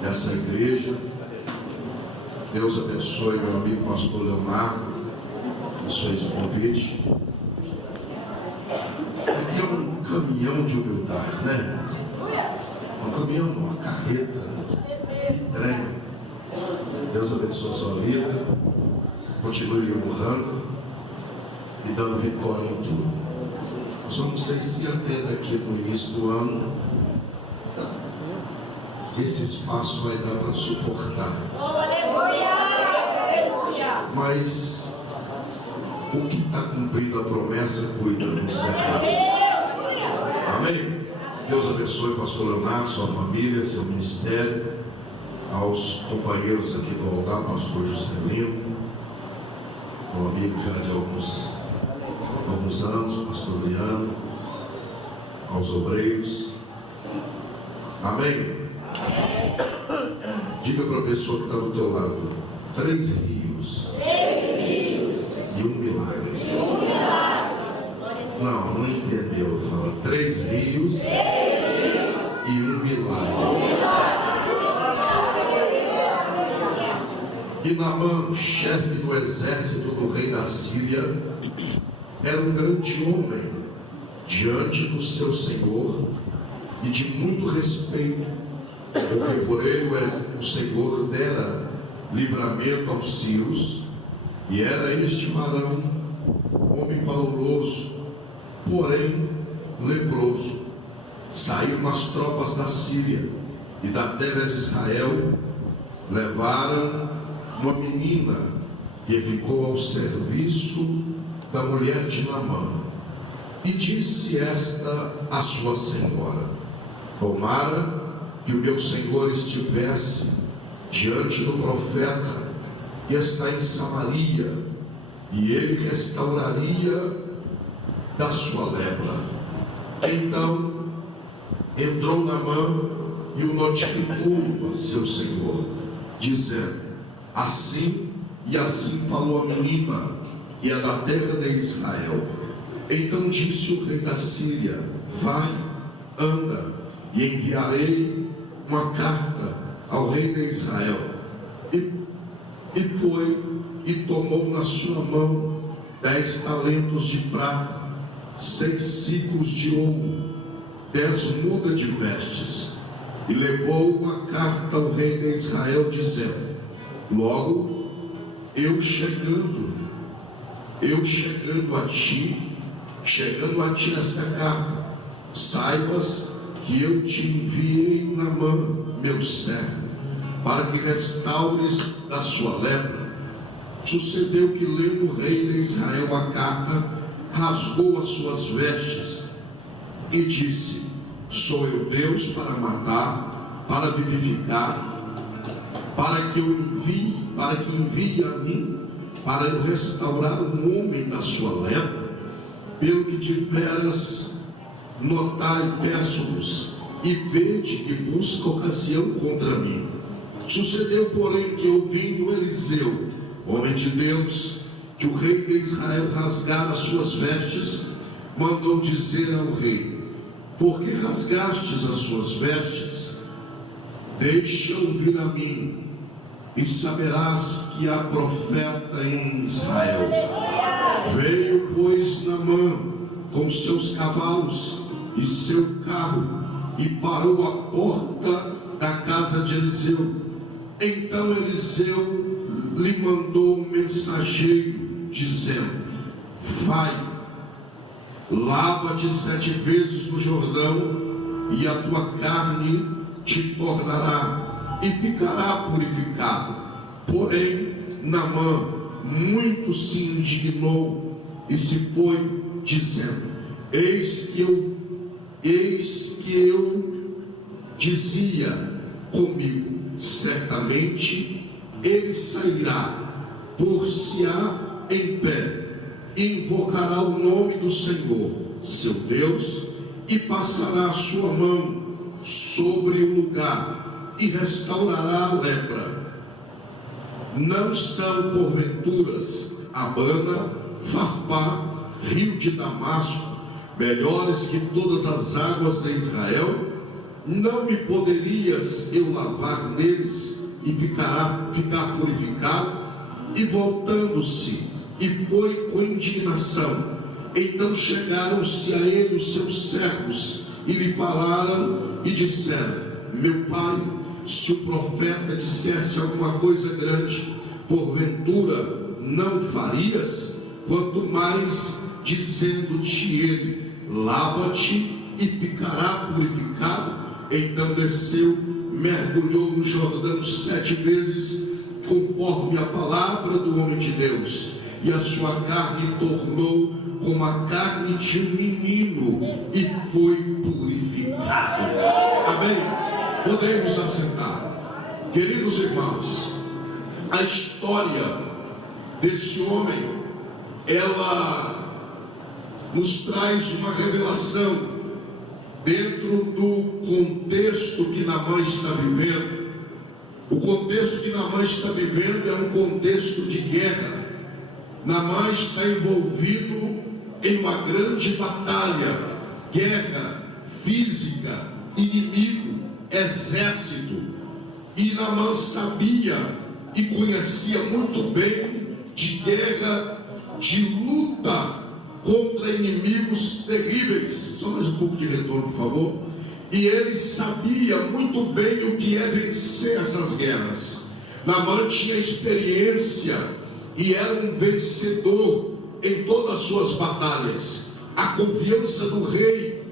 dessa igreja. Deus abençoe meu amigo pastor Leonardo, que fez o convite. Aqui é um caminhão de humildade, né? Um caminhão, uma carreta, trem. Deus abençoe a sua vida, continue lhe honrando e dando vitória em tudo. Eu só não sei se até daqui no início do ano esse espaço vai dar para suportar. Mas o que está cumprindo a promessa cuida dos detalhes. Amém? Deus abençoe o pastor Leonardo, sua família, seu ministério, aos companheiros aqui do altar, pastor Juscelino, um amigo já de alguns anos, pastor Adriano, aos obreiros. Amém? Diga para a pessoa que está do teu lado: 3 rios e um milagre. Não entendeu. Fala: 3 rios e um milagre. E Naamã, chefe do exército do rei da Síria, era um grande homem diante do seu senhor e de muito respeito, porque por ele o Senhor dera livramento aos sírios. E era este varão homem valoroso, porém leproso. Saíram as tropas da Síria e da terra de Israel, levaram uma menina e ficou ao serviço da mulher de Naamã. E disse esta à sua senhora: tomara que o meu senhor estivesse diante do profeta que está em Samaria, e ele restauraria da sua lepra. Então entrou Naamã e o notificou a seu senhor, dizendo: assim e assim falou a menina, que é da terra de Israel. Então disse o rei da Síria: vai, anda, e enviarei uma carta ao rei de Israel. E foi e tomou na sua mão 10 talentos de prata, 6 ciclos de ouro, 10 mudas de vestes, e levou a carta ao rei de Israel, dizendo: logo eu chegando a ti esta carta, saibas que eu te enviei Naamã, meu servo, para que restaures da sua lepra. Sucedeu que, lendo o rei de Israel a carta, rasgou as suas vestes e disse: sou eu Deus para matar, para vivificar, para que envie a mim, para eu restaurar um homem da sua lepra? Pelo que tiveras, notai, peço-vos, e vede que busca ocasião contra mim. Sucedeu, porém, que, ouvindo Eliseu, homem de Deus, que o rei de Israel rasgara as suas vestes, mandou dizer ao rei: por que rasgastes as suas vestes? Deixa-o vir a mim, e saberás que há profeta em Israel. Veio, pois, Naamã com seus cavalos e seu carro, e parou à porta da casa de Eliseu. Então Eliseu lhe mandou um mensageiro, dizendo: vai, lava-te 7 vezes no Jordão, e a tua carne te tornará e ficará purificado. Porém Naamã muito se indignou e se foi, dizendo: eis que eu dizia comigo, certamente ele sairá, por-se-á em pé, invocará o nome do Senhor, seu Deus, e passará a sua mão sobre o lugar, e restaurará a lepra. Não são, porventuras, Abana, Farpá, rio de Damasco, melhores que todas as águas de Israel? não me poderias eu lavar neles e ficar purificado? E voltando-se, e foi com indignação. Então chegaram-se a ele os seus servos, e lhe falaram e disseram: meu pai, se o profeta dissesse alguma coisa grande, porventura não farias? Quanto mais dizendo-te ele: lava-te e ficará purificado. Então desceu, mergulhou no Jordão 7 vezes, conforme a palavra do homem de Deus, e a sua carne tornou como a carne de um menino, e foi purificado. Amém? Podemos assentar. Queridos irmãos, a história desse homem, ela nos traz uma revelação dentro do contexto que Naamã está vivendo. O contexto que Naamã está vivendo é um contexto de guerra. Naamã está envolvido em uma grande batalha, guerra física, inimigo, exército. E Naamã sabia e conhecia muito bem de guerra, de luta contra inimigos terríveis. Só mais um pouco de retorno, por favor. E ele sabia muito bem o que é vencer essas guerras. Naamã tinha experiência e era um vencedor em todas as suas batalhas. A confiança do rei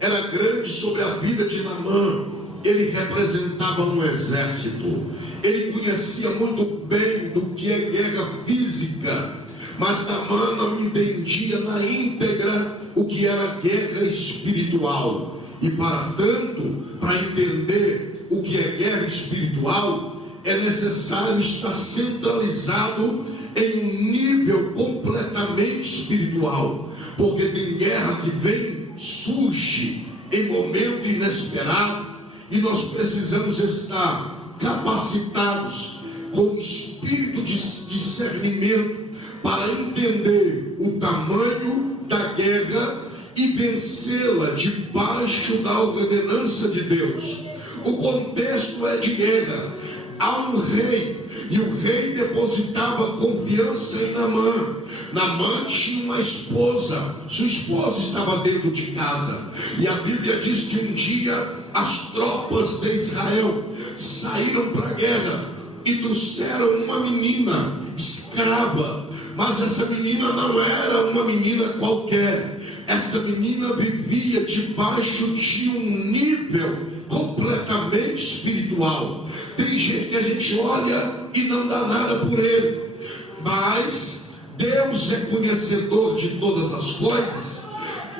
era grande sobre a vida de Naamã. Ele representava um exército. Ele conhecia muito bem do que é guerra física, mas Naamã não entendia na íntegra o que era guerra espiritual. E para tanto, para entender o que é guerra espiritual, é necessário estar centralizado em um nível completamente espiritual. Porque tem guerra que surge em momento inesperado, e nós precisamos estar capacitados com o espírito de discernimento para entender o tamanho da guerra e vencê-la debaixo da ordenança de Deus. O contexto é de guerra. Há um rei, e o rei depositava confiança em Naamã. Naamã tinha uma esposa, sua esposa estava dentro de casa, e a Bíblia diz que um dia as tropas de Israel saíram para a guerra e trouxeram uma menina escrava. Mas essa menina não era uma menina qualquer. Essa menina vivia debaixo de um nível completamente espiritual. Tem gente que a gente olha e não dá nada por ele, mas Deus é conhecedor de todas as coisas.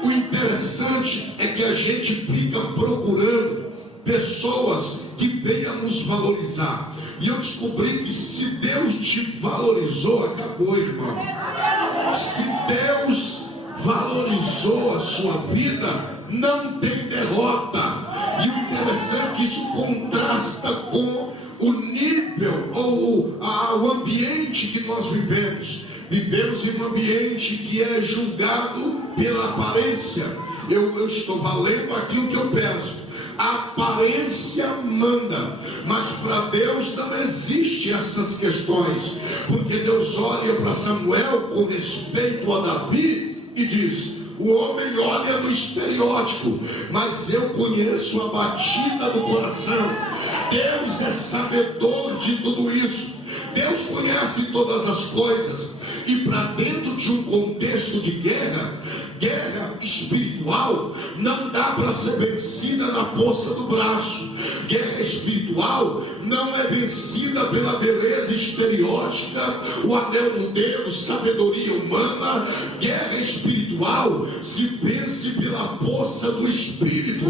O interessante é que a gente fica procurando pessoas que venham nos valorizar. E eu descobri que se Deus te valorizou, acabou, irmão. Se Deus valorizou a sua vida, não tem derrota. E o interessante é que isso contrasta com o nível ou o ambiente que nós vivemos. Vivemos em um ambiente que é julgado pela aparência. Eu estou valendo aquilo que eu penso. A aparência manda, mas para Deus não existe essas questões, porque Deus olha para Samuel com respeito a Davi e diz: o homem olha no estereótipo, mas eu conheço a batida do coração. Deus é sabedor de tudo isso. Deus conhece todas as coisas. E para dentro de um contexto de guerra espiritual, não dá para ser vencida na força do braço. Guerra espiritual não é vencida pela beleza estereótica, o anel no dedo, sabedoria humana. Guerra espiritual se vence pela força do Espírito.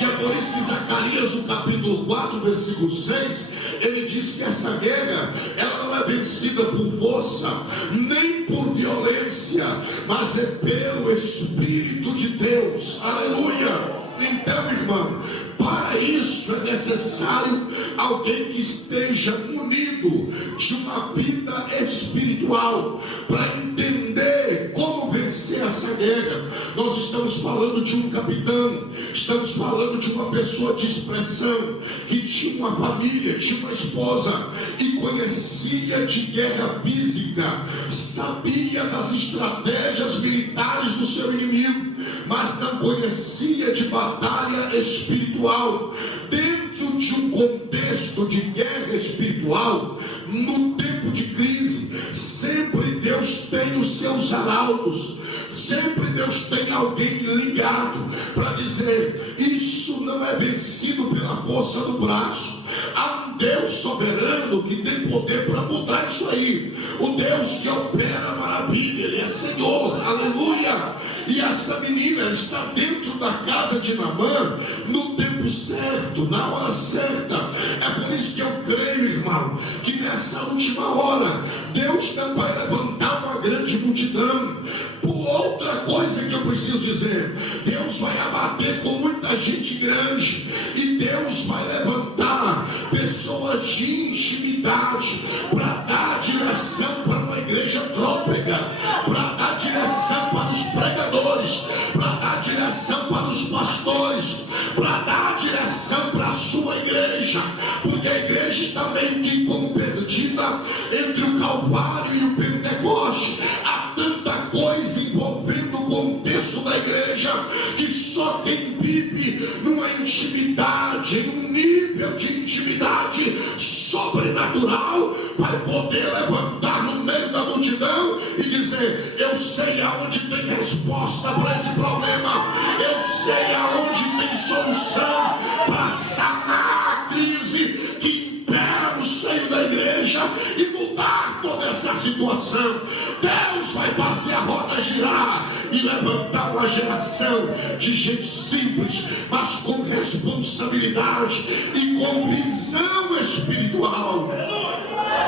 E é por isso que Zacarias, no capítulo 4, versículo 6, ele diz que essa guerra, ela não é vencida por força, nem por violência, mas é pelo Espírito de Deus. Aleluia! Então, irmão, para isso é necessário alguém que esteja munido de uma vida espiritual, para entender como vencer essa guerra. Nós estamos falando de um capitão, estamos falando de uma pessoa de expressão, que tinha uma família, tinha uma esposa, e conhecia de guerra física, sabia das estratégias militares do seu inimigo, mas não conhecia de batalha espiritual. Dentro de um contexto de guerra espiritual, no tempo de crise, sempre Deus tem os seus arautos, sempre Deus tem alguém ligado para dizer: isso não é vencido pela força do braço. Há um Deus soberano que tem poder para mudar isso aí. O Deus que opera maravilha, Ele é Senhor, aleluia. E essa menina está dentro da casa de Naamã no tempo certo, na hora certa. É por isso que eu creio, irmão, que nessa última hora Deus não vai levantar uma grande multidão. Por outra coisa que eu preciso dizer, Deus vai abater com muita gente grande, e Deus vai levantar pessoas de intimidade para dar direção para uma igreja trôpega, para dar direção para os pregadores, para dar direção para os pastores, para dar direção para a sua igreja, porque a igreja está meio que como perdida entre o Calvário e o Pentecoste. Há tanta coisa envolvendo o contexto da igreja que só quem vive numa intimidade, em um nível de intimidade sobrenatural, vai poder levantar no meio da multidão e dizer: eu sei aonde tem resposta para esse problema, eu sei aonde tem solução para sanar a crise que impera no seio da igreja e mudar toda essa situação. Deus vai fazer a roda girar e levantar uma geração de gente simples, mas com responsabilidade e com visão espiritual.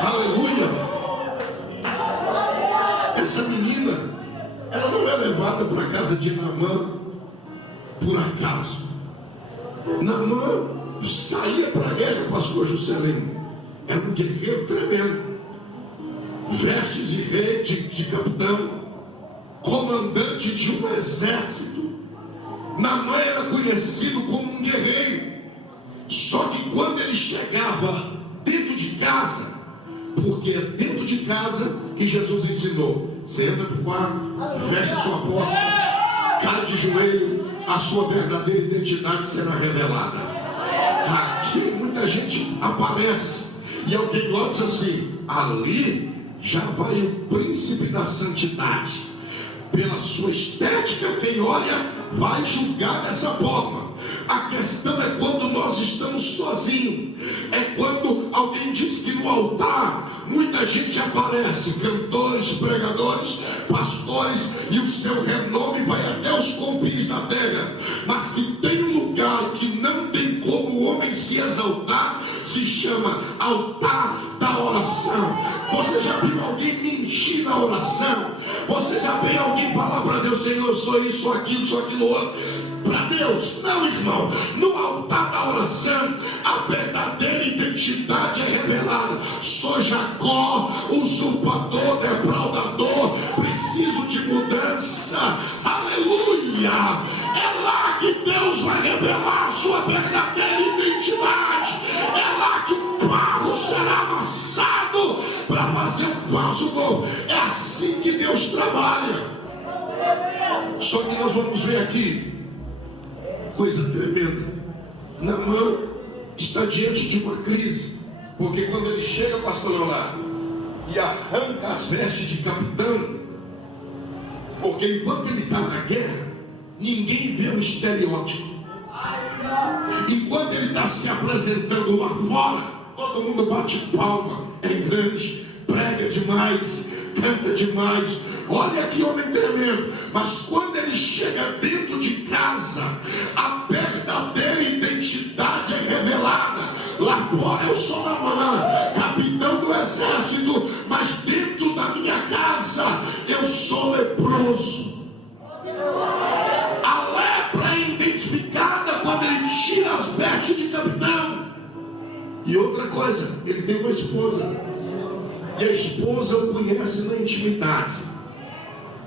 Aleluia. Essa menina, ela não é levada para a casa de Naamã por acaso. Naamã saía para a guerra, pastor Juscelino. Era um guerreiro tremendo, veste de rei, de capitão, comandante de um exército. Naamã era conhecido como um guerreiro. Só que quando ele chegava dentro de casa, porque é dentro de casa que Jesus ensinou: você entra para o quarto, fecha a sua porta, cai de joelho, a sua verdadeira identidade será revelada. Aqui muita gente aparece e alguém gosta assim: ali já vai o príncipe da santidade. Pela sua estética, quem olha vai julgar dessa forma. A questão é quando nós estamos sozinhos, é quando alguém diz que no altar muita gente aparece, cantores, pregadores, pastores, e o seu renome vai até os confins da terra. Mas se tem um lugar que não tem como o homem se exaltar, se chama altar da oração. Você já viu alguém mentir na oração? Você já viu alguém falar para Deus: Senhor, eu sou isso, sou aquilo outro? Para Deus, não, irmão. No altar da oração, a verdadeira identidade é revelada. Sou Jacó, usurpador, defraudador, preciso de mudança. Aleluia! É lá que Deus vai revelar a sua verdadeira identidade. É lá que o barro será amassado para fazer um vaso novo. É assim que Deus trabalha. Só que nós vamos ver aqui coisa tremenda. Naamã está diante de uma crise, porque quando ele chega, pastor Leonardo, e arranca as vestes de capitão, porque enquanto ele está na guerra, ninguém vê o estereótipo. Enquanto ele está se apresentando lá fora, todo mundo bate palma, é grande, prega demais, canta demais, olha que homem tremendo. Mas quando ele chega dentro de casa, a verdadeira identidade é revelada. Lá fora eu sou Naamã, capitão do exército, mas dentro da minha casa eu sou leproso. A lepra é identificada quando ele tira as vestes de capitão. E outra coisa, ele tem uma esposa, e a esposa o conhece na intimidade.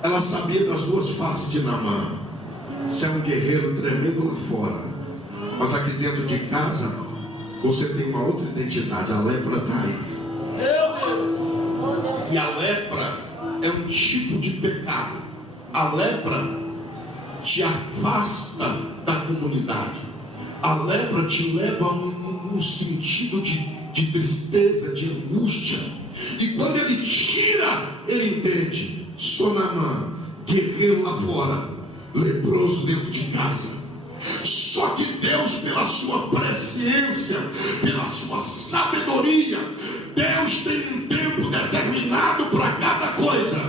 Ela sabia das duas faces de Naamã. Você é um guerreiro tremendo lá fora, mas aqui dentro de casa você tem uma outra identidade. A lepra está aí. E a lepra é um tipo de pecado. A lepra te afasta da comunidade. A lepra te leva a um sentido de tristeza, de angústia. E quando ele tira, ele entende: sou Naamã, guerreiro lá fora, leproso dentro de casa. Só que Deus, pela sua presciência, pela sua sabedoria, Deus tem um tempo determinado para cada coisa.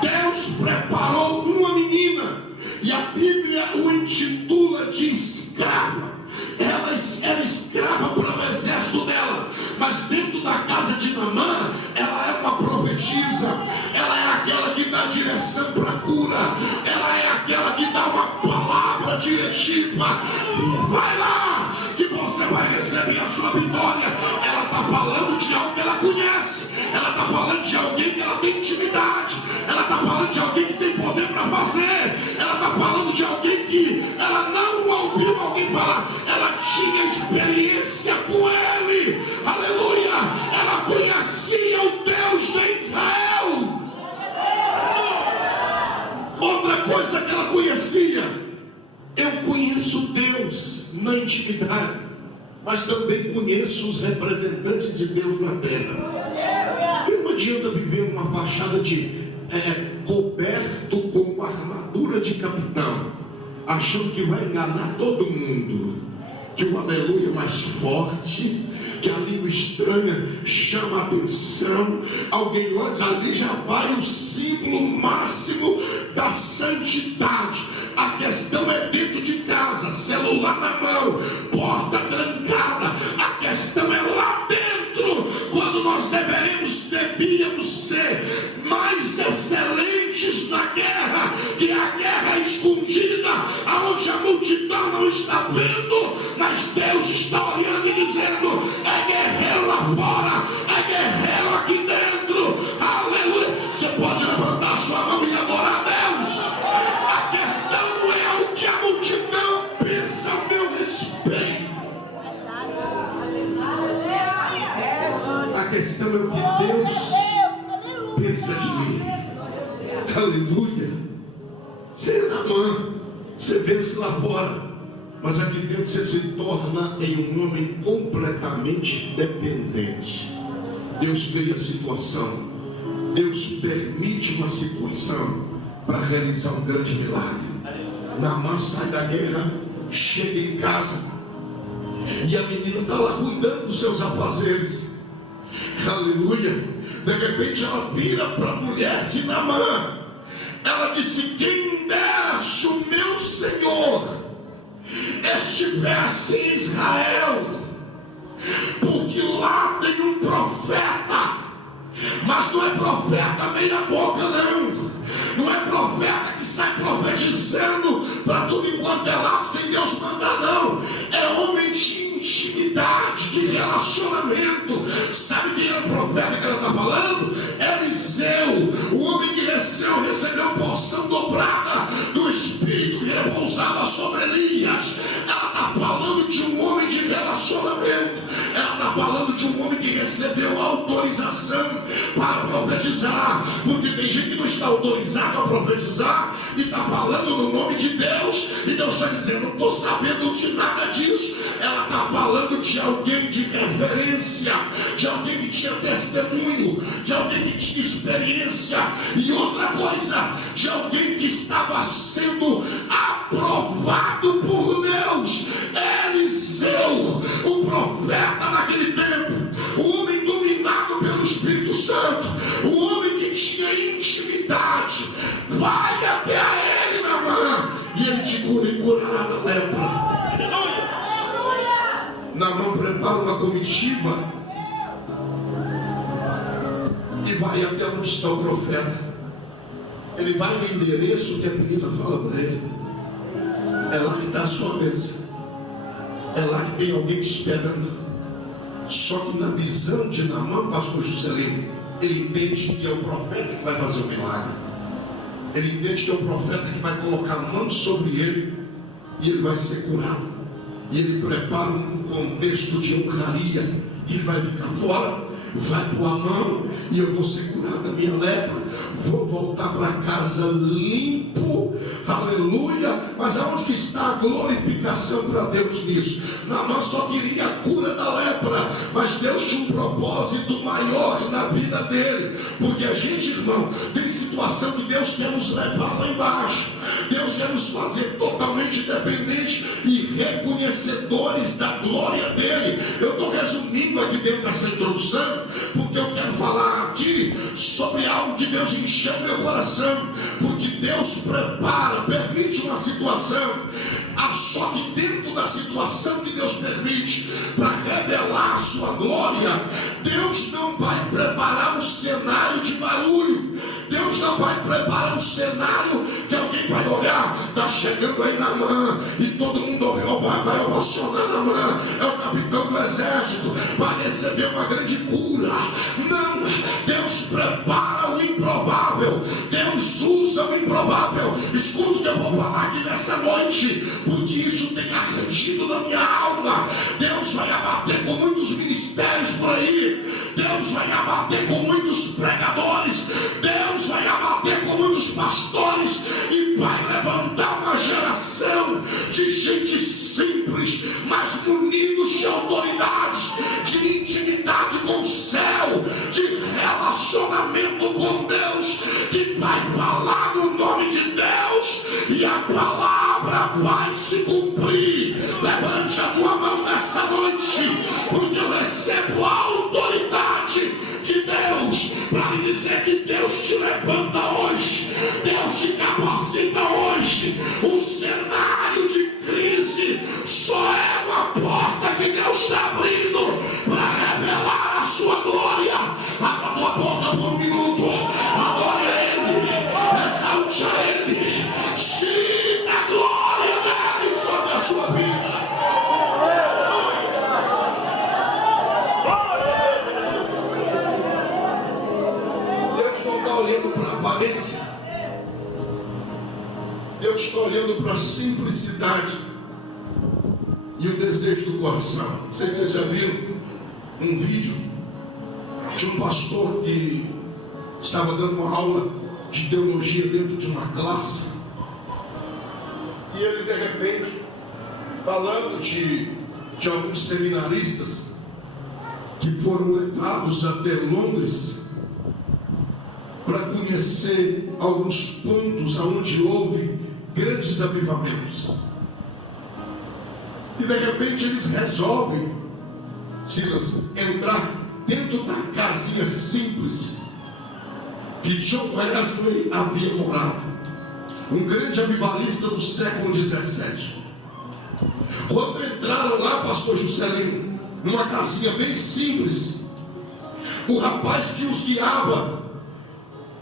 Deus preparou uma menina, e a Bíblia o intitula de escrava. Ela era escrava para o exército dela, mas dentro da casa de Naamã, ela é uma profetisa. Ela é aquela que dá direção para a cura. Ela é aquela que dá uma palavra diretiva. Vai lá, que você vai receber a sua vitória. Ela está falando de algo que ela conhece. Ela está falando de alguém que ela tem intimidade. Ela está falando de alguém que tem poder para fazer. Ela está falando de alguém que ela não ouviu alguém falar. Ela tinha experiência com ele. Aleluia. Ela conhecia o Deus de Israel. Outra coisa que ela conhecia: eu conheço Deus na intimidade, mas também conheço os representantes de Deus na terra. Não adianta viver uma fachada de coberto com uma armadura de capitão, achando que vai enganar todo mundo, que o aleluia é mais forte, que a língua estranha chama a atenção. Alguém olha ali, já vai o símbolo máximo da santidade. A questão é dentro de casa, celular na mão, porta trancada. A questão é lá dentro, quando nós devíamos ser mais excelentes na guerra, que é a guerra escondida, aonde a multidão não está vendo, mas Deus está olhando e dizendo: é guerreiro lá fora, é guerreiro aqui dentro. Aleluia. Você pode levantar sua mão e adorar a Deus. A questão é o que a multidão pensa a meu respeito. A questão é o que Deus pensa de mim. Aleluia. Você é Naamã, você vence lá fora, mas aqui dentro você se torna em um homem completamente dependente. Deus cria a situação, Deus permite uma situação para realizar um grande milagre. Naamã sai da guerra, chega em casa, e a menina está lá cuidando dos seus afazeres. Aleluia. De repente ela vira para a mulher de Naamã. Ela disse: quem dera se o meu Senhor estivesse em Israel, porque lá tem um profeta, mas não é profeta meia boca, não é profeta que sai profetizando para tudo enquanto é lado sem Deus mandar, não. É homem de intimidade, de relacionamento. Sabe quem é o profeta que ela está falando? Eliseu, o homem que recebeu porção dobrada do Espírito que repousava sobre Elias. Ela está falando de um homem de relacionamento. Ela está falando de um homem que recebeu autorização para profetizar, porque tem gente que não está autorizado a profetizar e está falando no nome de Deus, e Deus está dizendo: não estou sabendo de nada disso. Ela está falando de alguém de referência, de alguém que tinha testemunho, de alguém que tinha experiência, e outra coisa, de alguém que estava sendo aprovado por Deus. Eliseu, o profeta naquele tempo, o homem dominado pelo Espírito Santo, o homem que tinha intimidade. Vai até a ele, Naamã, e ele te cura e curará da lepra. Naamã prepara uma comitiva e vai até onde está o profeta. Ele vai no endereço que a menina fala para ele. É lá que está a sua mesa, é lá que tem alguém te esperando. Só que na visão de Naamã, pastor Juscelino, ele entende que é o profeta que vai fazer o milagre. Ele entende que é o profeta que vai colocar a mão sobre ele e ele vai ser curado. E ele prepara um contexto de honraria. Ele vai ficar fora, vai pôr a mão e eu vou ser curado da minha lepra. Vou voltar para casa limpo, aleluia. Mas aonde que está a glorificação para Deus nisso? Naamã só queria a cura da lepra, mas Deus tinha um propósito maior na vida dele. Porque a gente, irmão, tem situação que Deus quer nos levar lá embaixo. Deus quer nos fazer totalmente dependentes e reconhecedores da glória dele. Eu estou resumindo aqui dentro dessa introdução, porque eu quero falar aqui sobre algo que Deus encheu meu coração. Porque Deus prepara, permite uma situação, só que dentro da situação que Deus permite para revelar a sua glória, Deus não vai preparar um cenário de barulho. Deus não vai preparar um cenário que alguém vai olhar, está chegando aí Naamã, e todo mundo vai ovacionar Naamã, é o capitão do exército, vai receber uma grande cura. Não, Deus prepara o improvável, Deus usa o improvável. Escuta o que eu vou falar aqui nessa noite, porque isso tem ardido na minha alma. Deus vai abater com muitos ministérios por aí, Deus vai abater com muitos pregadores, Deus vai abater com muitos pastores e vai levantar uma geração de gente simples, mas munidos de autoridades, de intimidade com o céu, de relacionamento com Deus, que vai falar no nome de Deus e a palavra vai se cumprir. Levante a tua mão nessa noite, porque eu recebo a autoridade de Deus para lhe dizer que Deus te levanta hoje, Deus te capacita hoje. O cenário de crise só é uma porta que Deus está abrindo para revelar a sua glória. Abra a tua boca por um minuto, adore a Ele, exalte a Ele, sinta a glória dele sobre a sua vida. Olhando para a aparência, Deus está olhando para a simplicidade e o desejo do coração. Não sei se vocês já viram um vídeo de um pastor que estava dando uma aula de teologia dentro de uma classe, e ele de repente, falando de alguns seminaristas que foram levados até Londres para conhecer alguns pontos onde houve grandes avivamentos. E de repente eles resolvem, Silas, entrar dentro da casinha simples que John Wesley havia morado, um grande avivalista do século XVII. Quando entraram lá, pastor Juscelino, numa casinha bem simples, o rapaz que os guiava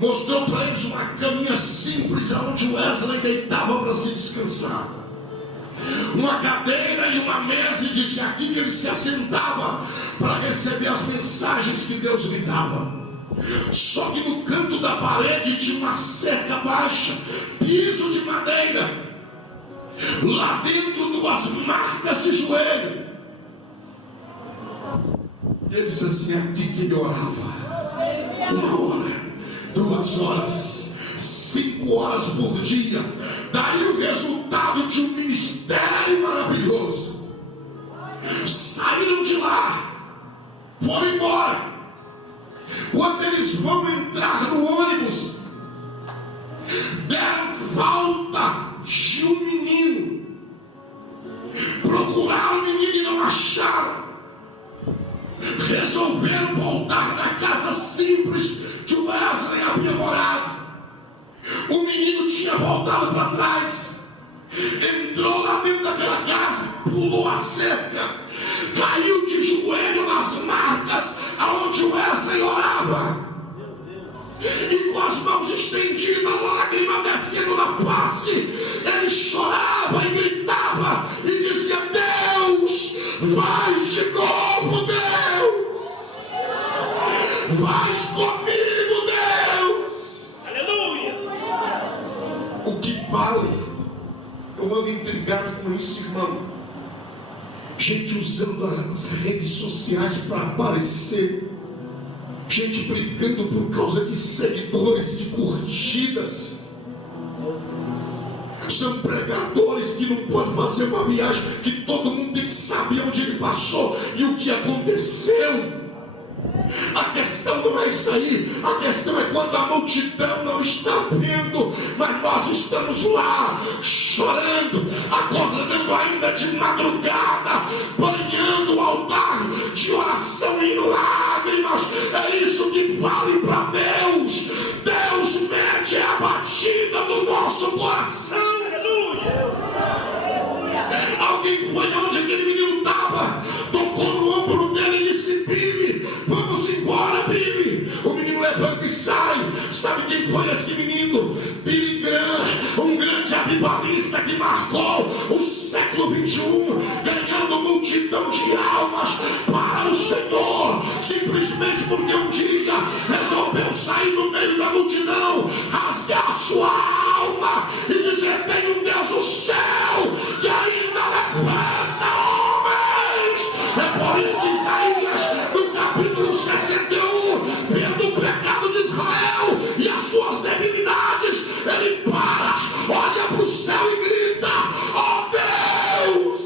mostrou para eles uma caminha simples onde Wesley deitava para se descansar, uma cadeira e uma mesa, e disse aqui que ele se assentava para receber as mensagens que Deus lhe dava. Só que no canto da parede tinha uma cerca baixa, piso de madeira, lá dentro duas marcas de joelho. Ele disse assim, aqui que ele orava 1 hora, 2 horas, 5 horas por dia. Daí o resultado de um ministério maravilhoso. Saíram de lá, foram embora. Quando eles vão entrar no ônibus, deram falta de um menino. Procuraram o menino e não acharam. Resolveram voltar na casa simples que o Wesley havia morado. O menino tinha voltado para trás, entrou lá dentro daquela casa, pulou a cerca, caiu de joelho nas marcas aonde o Wesley orava, e com as mãos estendidas, lágrima descendo na face, ele chorava e gritava e dizia: Deus, vai de novo, Deus, vai comigo, Deus. Aleluia. vale. Eu ando intrigado com isso, irmão. Gente usando as redes sociais para aparecer. Gente brigando por causa de seguidores, de curtidas. São pregadores que não podem fazer uma viagem, que todo mundo tem que saber onde ele passou e o que aconteceu. A questão não é isso aí. A questão é quando a multidão não está vendo, mas nós estamos lá chorando, acordando ainda de madrugada, banhando o altar de oração em lágrimas. É isso que vale para Deus. Deus mede a batida do nosso coração. Alguém foi onde aquele menino estava, tocou no ombro dele e disse: Billy, vamos embora, Billy. O menino levanta e sai. Sabe quem foi esse menino? Billy Graham, um grande avivalista que marcou o século XXI, ganhando multidão de almas para o Senhor, simplesmente porque um dia resolveu sair do meio da multidão, rasgar a sua alma e dizer: tem um Deus do céu que ainda levanta homens. É por isso que Isaías, no capítulo 61, vendo o pecado de Israel e as suas debilidades, ele para, olha para o céu e grita: ó Deus,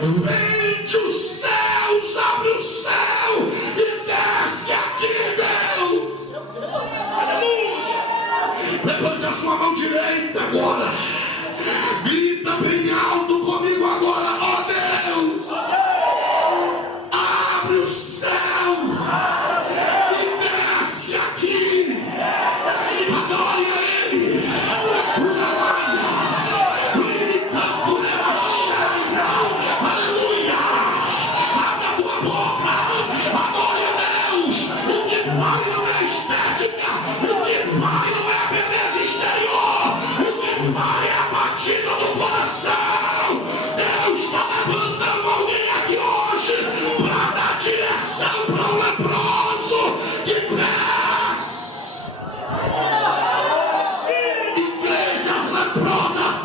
vem dos céus, abre o céu e desce aqui, Deus. Levante a sua mão direita agora, grita bem alto comigo agora: ó Deus, abre o céu e desce aqui. Adore a Ele. Aleluia. Abre a tua boca, adore a Deus. O que vale não é a estética, o que vale não é a beleza exterior, o que vale é a batida do coração. Deus está levantando alguém aqui hoje para dar direção para o leproso que cresce. Igrejas leprosas,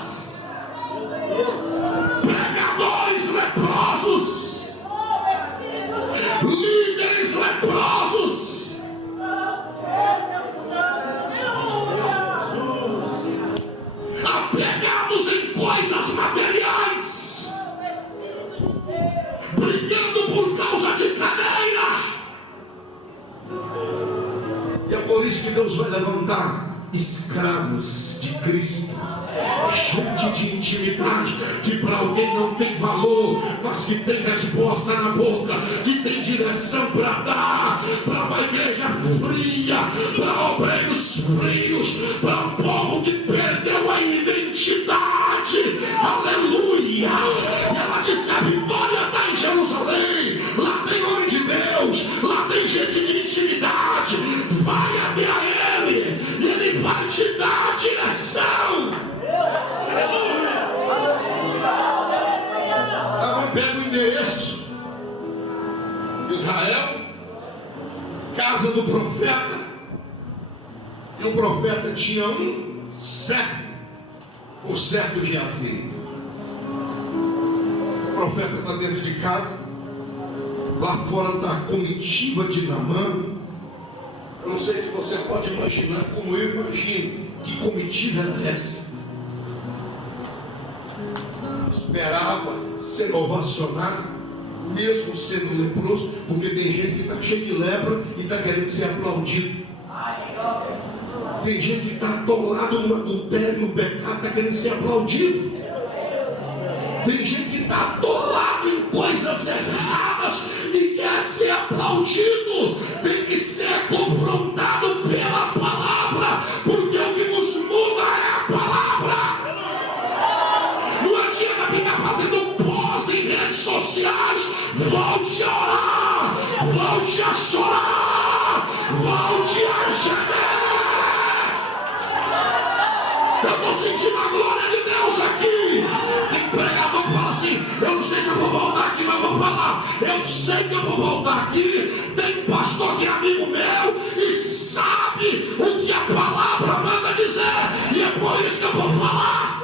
pregadores leprosos, líderes leprosos, apegados em coisas materiais, brigando por causa de cadeira. E é por isso que Deus vai levantar escravos de Cristo, gente de intimidade, que para alguém não tem valor, mas que tem resposta na boca, que tem direção para dar, para uma igreja fria, para obreiros frios, para um povo que perdeu a identidade. Aleluia! E ela disse: a vitória está em Jerusalém, lá tem homem de Deus, lá tem gente de intimidade. Vai até a Ele e Ele vai te dar a direção. Ela pega o endereço: Israel, casa do profeta. E o profeta tinha um certo, o certo de azeite. O profeta está dentro de casa, lá fora está a comitiva de Naamã. Eu não sei se você pode imaginar, como eu imagino, que comitiva era essa. Esperava ser ovacionado, mesmo sendo leproso, porque tem gente que está cheio de lepra e está querendo ser aplaudido. Tem gente que está atolado no adultério, no pecado, está querendo ser aplaudido. Tem gente que está atolado em coisas erradas e quer ser aplaudido. Tem que ser confrontado pela palavra, porque o que nos muda é a palavra. Não adianta ficar fazendo pose em redes sociais. Volte a orar, volte a chorar, volte a gemer. Eu estou sentindo a glória de Deus aqui. Tem pregador que fala assim: eu não sei sei se eu vou voltar aqui, mas vou falar. Eu sei que eu vou voltar aqui. Tem um pastor que é amigo meu e sabe o que a palavra manda dizer. E é por isso que eu vou falar.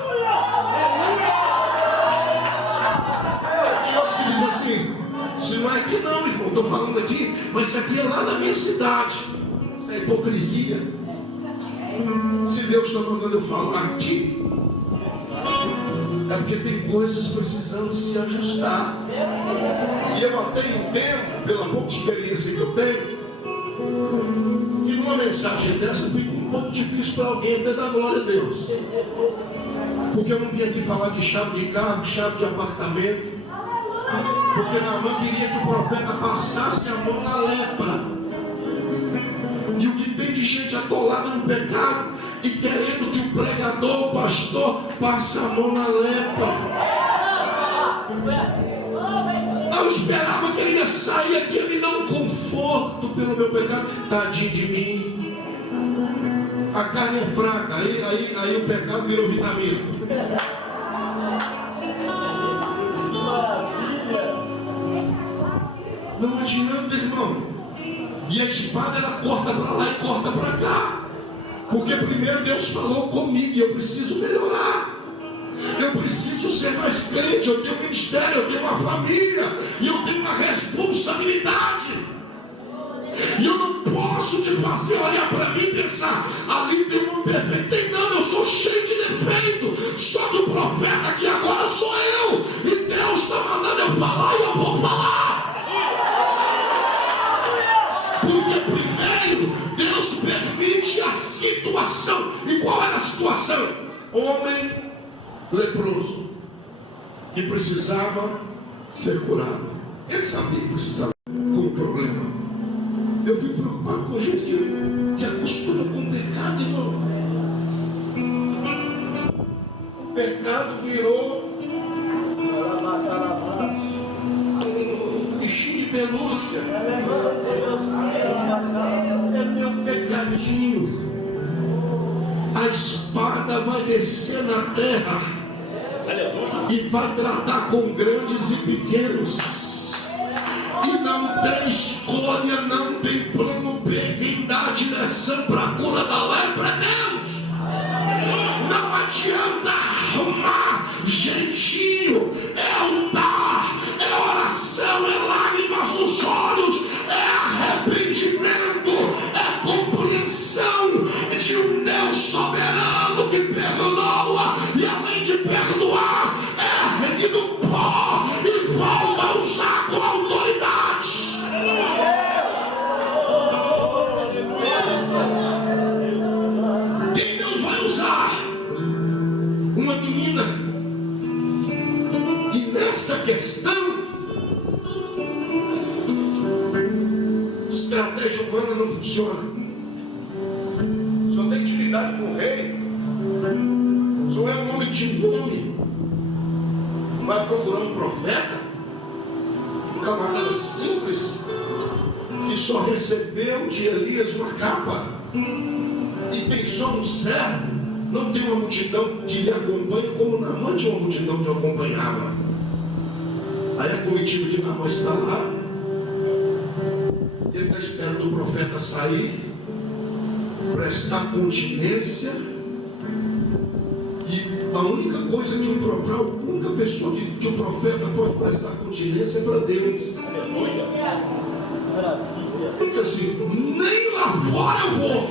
Tem outros que dizem assim: se não é aqui não, irmão, estou falando aqui, mas isso aqui é lá na minha cidade. Isso é hipocrisia. Se Deus está mandando eu falar aqui, é porque tem coisas precisando se ajustar. E eu até entendo, pela pouca experiência que eu tenho, que numa mensagem dessa fica um pouco difícil para alguém até dar glória a Deus. Porque eu não vim aqui falar de chave de carro, chave de apartamento. Porque Naamã queria que o profeta passasse a mão na lepra. E o que tem de gente atolada no pecado e querendo que o pregador, o pastor, passe a mão na lepra. Eu esperava que ele ia sair aqui e me dar um conforto pelo meu pecado. Tadinho de mim. A carne é fraca, aí o pecado virou vitamina. Não adianta, irmão. E a espada ela corta para lá e corta para cá. Porque primeiro Deus falou comigo e eu preciso melhorar. Eu preciso ser mais crente. Eu tenho um ministério, eu tenho uma família e eu tenho uma responsabilidade. E eu não posso te fazer olhar para mim e pensar: ali tem um perfeito. Tem não, eu sou cheio de defeito. Só que o profeta aqui agora sou eu. E Deus está mandando eu falar e eu vou falar. Porque primeiro Deus permite a situação. E qual era a situação? Homem leproso que precisava ser curado. Ele sabia que precisava com um problema. Eu fico preocupado com gente que acostuma com o pecado, irmão. O pecado virou um bichinho de pelúcia. É meu pecadinho. A espada vai descer na terra e vai tratar com grandes e pequenos. E não tem escolha, não tem plano B. Quem dá a direção para a cura da lepra é Deus. Não adianta arrumar jeitinho. É altar, é oração, é lágrimas nos olhos, é arrependimento, é compreensão de um Deus soberano que perdoa e além de perdoar é ergue do pó e volta a usar com autoridade. Quem Deus vai usar? Uma menina. E nessa questão, estratégia humana não funciona. Só tem intimidade com o rei. Só é um homem de nome. Vai procurar um profeta, um camarada simples, que só recebeu de Elias uma capa e tem só um servo. Não tem uma multidão que lhe acompanha, como Naamã tinha uma multidão que o acompanhava. Aí a comitiva de Naamã está lá. Ele está esperando o profeta sair, prestar continência. E a única coisa que a única pessoa que o profeta pode prestar continência é para Deus. Ele diz assim: nem lá fora eu vou.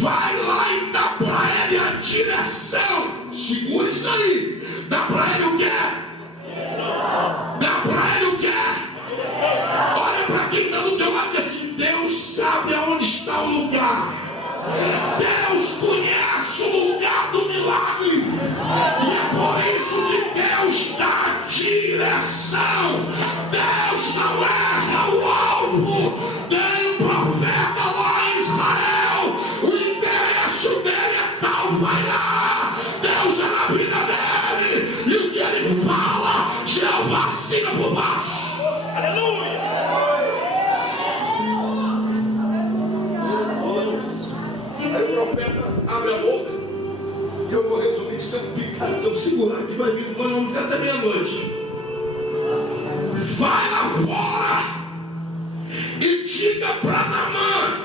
Vai lá e dá para ele a direção. Segura isso aí. Dá para ele o quê? Dá para ele o quê? Olha para quem está do teu lado e assim: Deus sabe aonde está o lugar. Deus conhece o lugar do milagre. E é por isso que Deus dá direção. Deus não erra o alvo. Tem um profeta lá em Israel. O endereço dele é tal. Vai lá. Deus é na vida dele. E o que ele fala, Jeová assina por baixo. Aleluia. Aí o profeta abre a boca, e eu vou resumir de se eu segurar aqui, vai vir quando não ficar até meia-noite. Vai lá fora e diga para Naamã: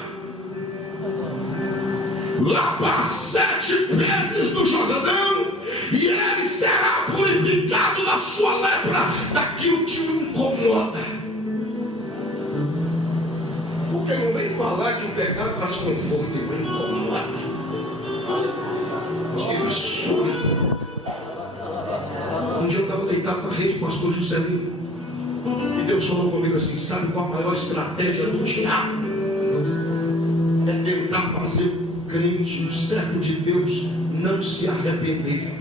lava 7 vezes no Jordão e ele será purificado da sua lepra, daquilo que o incomoda. Porque não vem falar que o pecado traz conforto e não incomoda. Que absurdo. Um dia eu estava deitado na rede, pastor Juscelino, e Deus falou comigo assim: sabe qual a maior estratégia do diabo? É tentar fazer o crente, o servo de Deus, não se arrepender.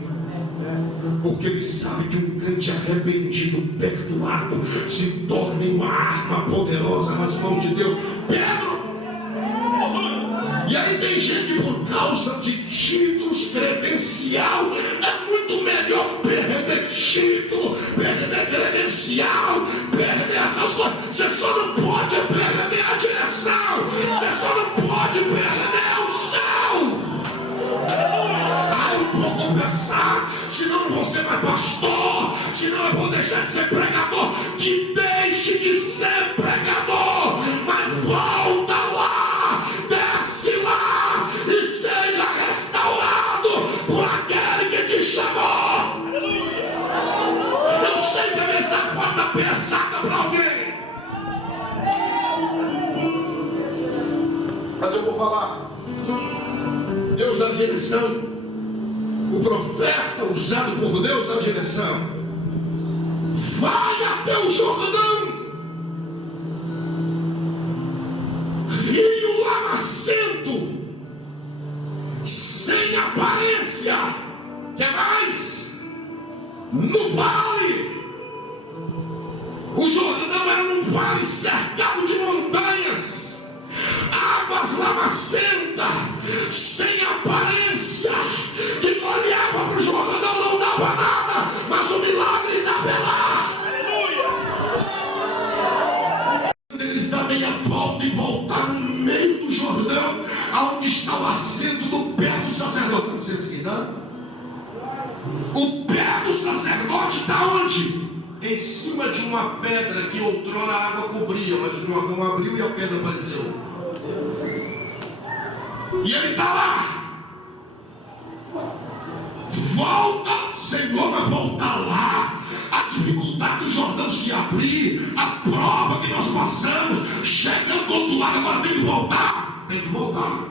Porque ele sabe que um crente arrependido, perdoado, se torna uma arma poderosa nas mãos de Deus. Pedro! E aí tem gente que, por causa de títulos, credencial, é muito melhor perder título, perder credencial, perder essas coisas. Você só não pode perder a direção, você só não pode perder o céu. Eu vou conversar, senão você vai pastor, senão eu vou deixar de ser pregador. Que deixe de ser pregador, mas volta lá, desce lá e seja restaurado por aquele que te chamou. Eu sei que a mensagem pode estar pesada para alguém, mas eu vou falar. Deus dá direção. O profeta usado por Deus dá direção. Vai até o Jordão, rio lamacento, sem aparência. Que mais? No vale. O Jordão era num vale cercado de montanhas, águas lamacentas, sem aparência. Quem olhava para o Jordão não dava nada, mas o milagre estava lá. Aleluia! Eles dão meia volta e voltar no meio do Jordão, aonde está o assento do pé do sacerdote. Não sei se não. O pé do sacerdote está onde? Em cima de uma pedra que outrora a água cobria, mas o Jordão abriu e a pedra apareceu. E ele está lá. Volta, Senhor, vai voltar lá. A dificuldade do Jordão se abrir, a prova que nós passamos, chegando do outro lado, agora tem que voltar. Tem que voltar.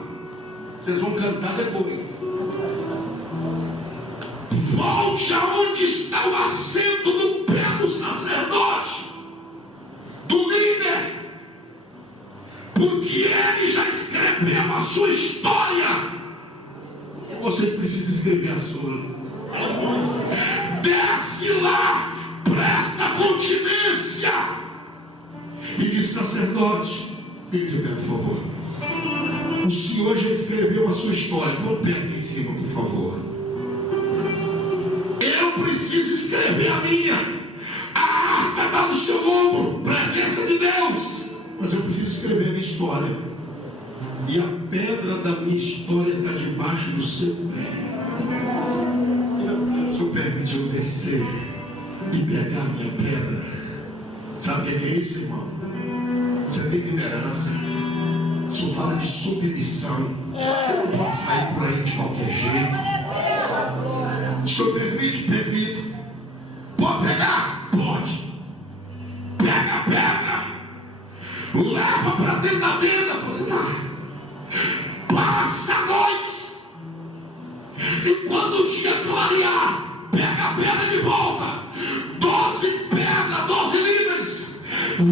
Vocês vão cantar depois. Volte aonde está o assento do pé do sacerdote, do líder, porque ele já escreveu a sua história. Você precisa escrever a sua. Desce lá, presta continência e diz: sacerdote, fique de pé, por favor. O senhor já escreveu a sua história. Põe o pé aqui em cima, por favor. Eu preciso escrever a minha. A arca está no seu ombro, presença de Deus. Mas eu preciso escrever a minha história. E a pedra da minha história está debaixo do seu pé. O senhor permite eu descer e pegar a minha pedra. Sabe o que é isso, irmão? Você tem liderança. O senhor fala de submissão. Você não pode sair por aí de qualquer jeito. O senhor permite? Permito. Pode pegar? Pode. Pega a pedra, leva para dentro da tenda. Você está. Passa a noite. E quando o dia clarear, pega a pedra de volta. 12 pedras, 12 líderes.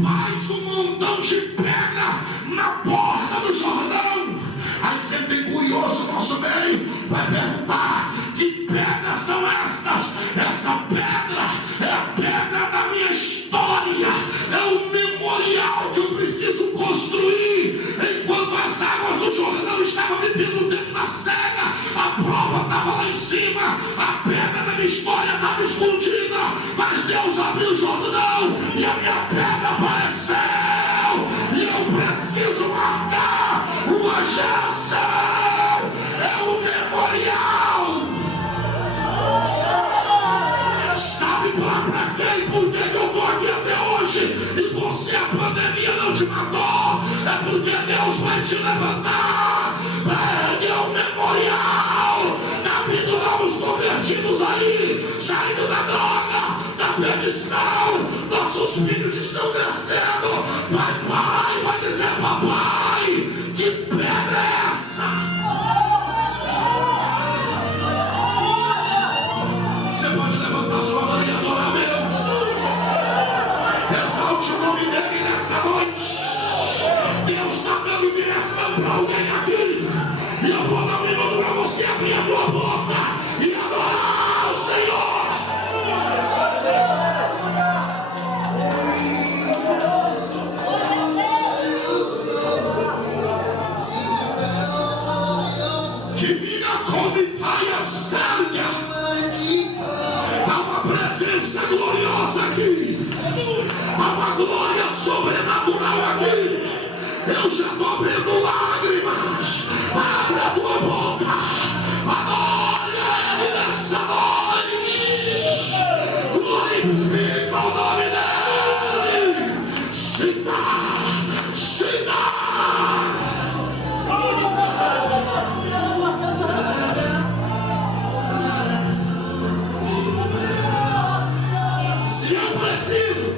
Faz um montão de pedra na borda do Jordão. Aí você tem curioso no nosso meio, vai perguntar: que pedras são estas? Essa pedra é a pedra da minha história, é o memorial que eu preciso construir. Enquanto as águas do Jordão estavam vivendo dentro da cega, a prova estava lá em cima, a pedra da minha história estava escondida, mas Deus abriu o Jordão e a minha pedra apareceu. E eu preciso marcar uma geração, é um memorial. aquele por que eu estou aqui até hoje, e você, a pandemia não te matou, é porque Deus vai te levantar para erguer um memorial. Capturamos convertidos aí, saindo da droga, da perdição. Nossos filhos estão crescendo. Pai, vai dizer: papai, que pedra é essa? Você pode levantar sua mão e adorar a Deus. Exalte o nome dele nessa noite. Deus está dando direção para alguém aqui. E eu vou dar um minuto para você abrir a tua boca e adorar o Senhor. Que minha comitária séria. Há uma presença gloriosa aqui. Há uma glória sobrenatural aqui. Eu já estou vendo lágrimas. Abre a tua boca. Adore Ele nessa noite. Glorifica o nome dEle. Se dá. Se eu preciso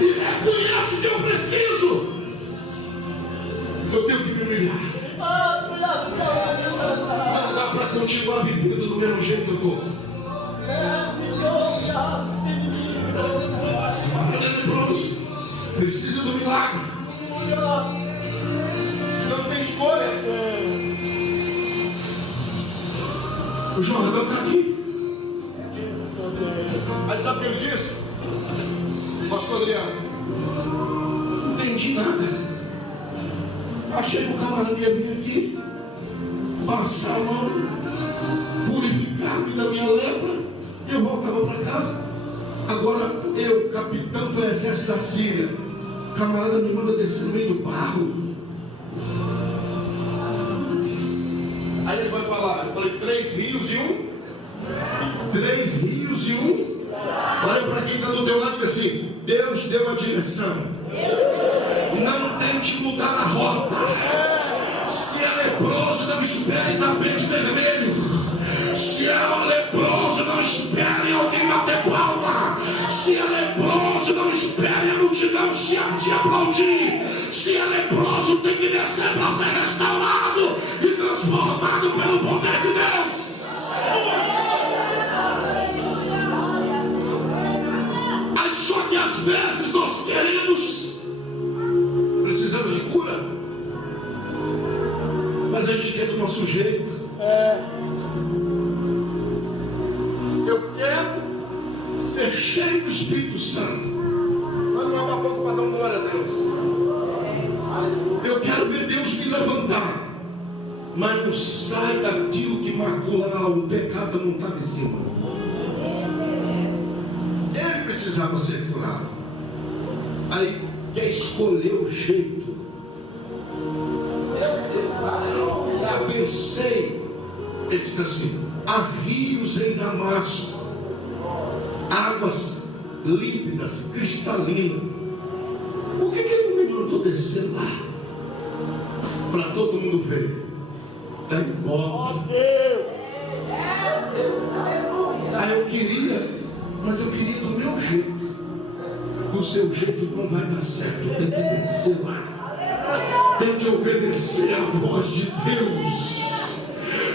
e reconheço que eu preciso, eu tenho que me humilhar. Não dá para continuar vivendo do mesmo jeito que eu estou. Ele é leproso, precisa do milagre. Não tem escolha. O Jordão está aqui. Aí sabe o que ele disse? Pastor Adriano, não entendi nada. Achei que o camarada ia vir aqui, passar a mão, purificar-me da minha lepra, e eu voltava para casa. Agora eu, capitão do exército da Síria, o camarada me manda descer no meio do barro. Aí ele vai falar, eu falei 3 rios e um. 3 rios e um. Olha para quem está do teu lado e diz assim: Deus deu a direção. Não tente mudar a rota. Se é leproso, não espere tapete vermelho. Se é leproso, não espere alguém bater palma. Se é leproso, não espere a multidão te aplaudir. Se é leproso, tem que descer para ser restaurado e transformado pelo poder de Deus. Aí só que às vezes nós precisamos de cura, mas a gente quer do nosso jeito. Eu quero ser cheio do Espírito Santo, mas não é uma boca para dar uma glória a Deus. Eu quero ver Deus me levantar, mas não sai daquilo que macular, o pecado não está em cima. Ele precisava ser curado. Aí quer escolher o jeito. Eu pensei, ele disse assim: há rios em Damasco, águas límpidas, cristalinas. Por que ele não me mandou descer lá? Para todo mundo ver. Da Ibope. Aí eu queria, mas eu queria do meu jeito. Do seu jeito não vai dar certo. Tem que descer lá. Tem que obedecer à voz de Deus.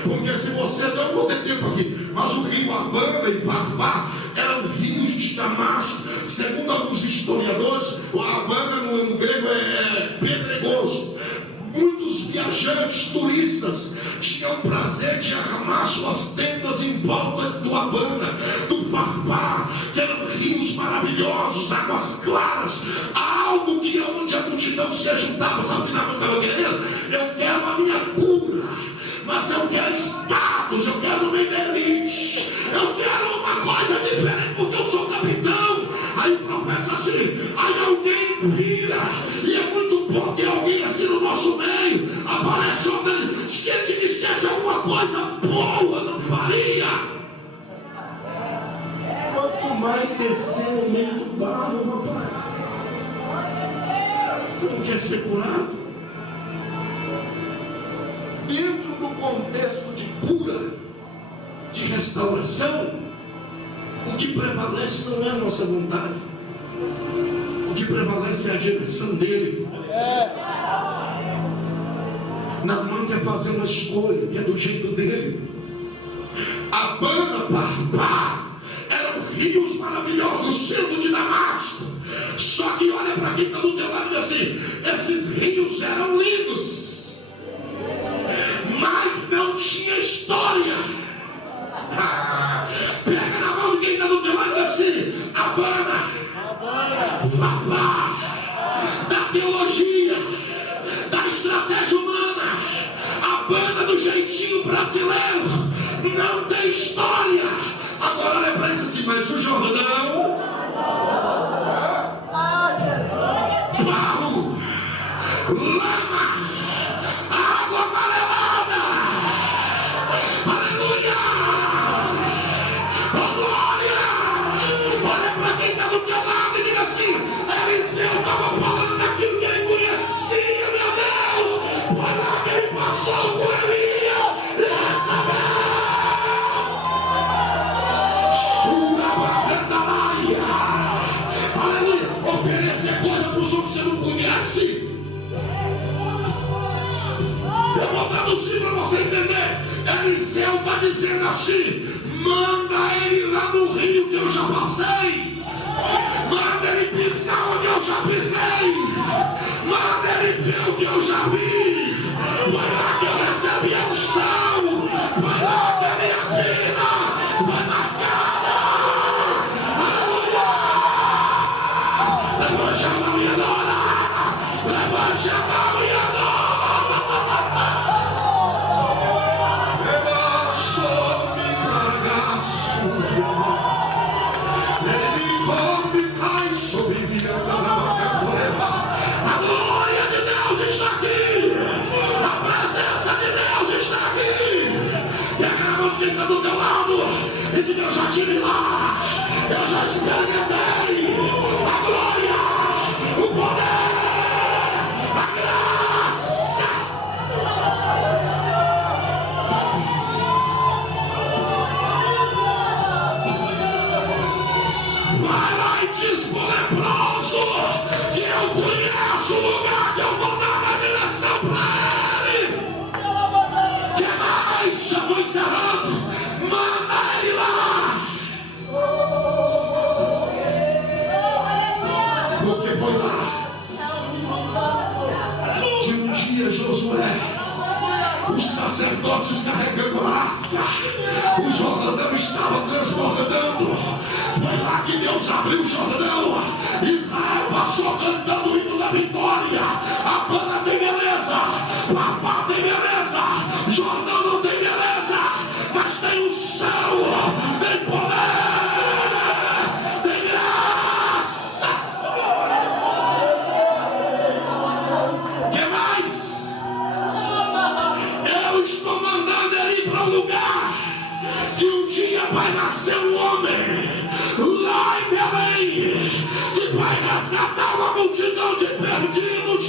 Porque se você não vou ter tempo aqui, mas o rio Abana e Farpá eram rios de Damasco. Segundo alguns historiadores, o Abana no grego é pedregoso. Muitos viajantes, turistas, tinham prazer de armar suas tendas em volta do Abana, do Farpá, que eram rios maravilhosos, águas claras, algo que onde a multidão se juntava. Sabe o que eu estava querendo? Eu quero a minha cura, mas eu quero status, eu quero no meio da elite, eu quero uma coisa diferente, porque eu sou capitão. Aí o profeta assim, aí alguém vira, e é muito bom que alguém assim no nosso meio aparece alguém. Se ele te dissesse alguma coisa boa, não faria. Quanto mais descer no meio do barro, papai. Você não quer ser curado? Dentro do contexto de cura, de restauração, o que prevalece não é a nossa vontade. O que prevalece é a direção dele. Naamã quer fazer uma escolha que é do jeito dele. Abana, eram rios maravilhosos no centro de Damasco. Só que olha para quem está do teu lado e diz assim: esses rios eram lindos, mas não tinha história. Pega na mão de quem está do teu lado e diz assim: Abana, da teologia, da estratégia humana, Abana do jeitinho brasileiro, não tem história. Agora olha para isso assim: mas o Jordão, barro, lama, água amarelada, aleluia, oh glória. Olha para quem está do teu lado e diga assim: Eliseu estava falando daquilo que ele conhecia, meu Deus. Foi lá que ele passou com Elias e recebeu. Aleluia. Oferecer coisa para os outros que você não conhece. Eu vou traduzir para você entender. Eliseu está dizendo assim: manda ele lá no rio que eu já passei. Manda ele pisar onde eu já pisei. Manda ele ver o que eu já vi. Foi lá que eu recebi a unção. Foi lá que a minha vida foi marcada. Aleluia. Levante a mão e adora. Levante a mão e adora. A glória de Deus está aqui. A presença de Deus está aqui. Pega a mão de quem está do teu lado e diga: eu já estive lá, eu já experimentei a glória, o poder, a graça. Vai lá e diz pro leproso que eu conheço o lugar que eu vou dar a direção para ele. Que mais? Já vou encerrando. Manda ele lá. Porque foi lá que um dia Josué, os sacerdotes carregando a arca, o Jordão estava transbordando. Foi lá que Deus abriu o Jordão. Israel passou cantando o hino da vitória. Abana tem beleza, Papá tem beleza, Jordão não tem beleza, mas tem o céu, tem poder, tem graça. Que mais? Eu estou mandando ele ir para um lugar que um dia vai nascer um homem lá em Belém, que vai resgatar uma multidão de perdidos.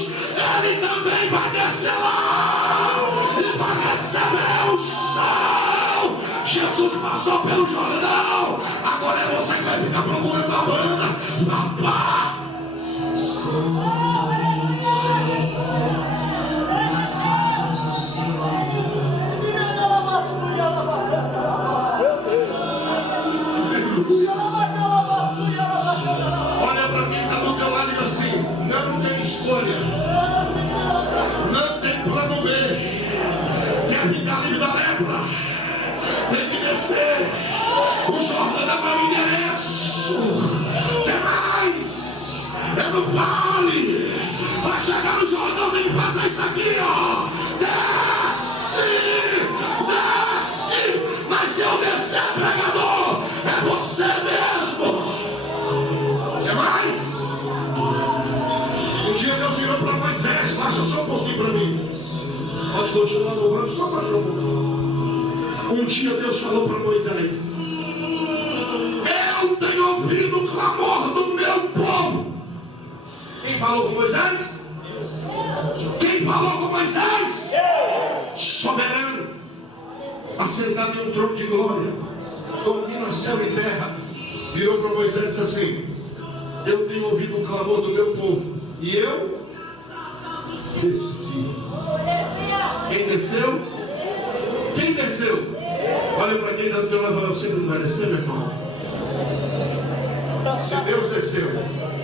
Ele também vai descer lá e vai receber o céu. Jesus passou pelo Jordão, agora é você que vai ficar procurando a banda. Papá, olha para quem está do teu lado e diz assim: não tem escolha, não tem plano B. Quer ficar livre da lepra, tem que descer. O Jordão é o endereço. Tem mais, é no vale. Vai chegar no Jordão, tem que fazer isso aqui, ó. Desce, desce. Mas se eu descer, pregador, é você mesmo. É mais. Um dia Deus virou para Moisés: baixa só um pouquinho para mim. Pode continuar louvando, só para um dia Deus falou para Moisés: eu tenho ouvido Quem falou com Moisés? Quem falou com Moisés? Soberano, assentado em um trono de glória, domina céu e terra. Virou para Moisés e disse assim: eu tenho ouvido o clamor do meu povo, e eu desci. Quem desceu? Quem desceu? Olha para quem está do teu lado, você não vai descer, meu irmão? Se Deus desceu,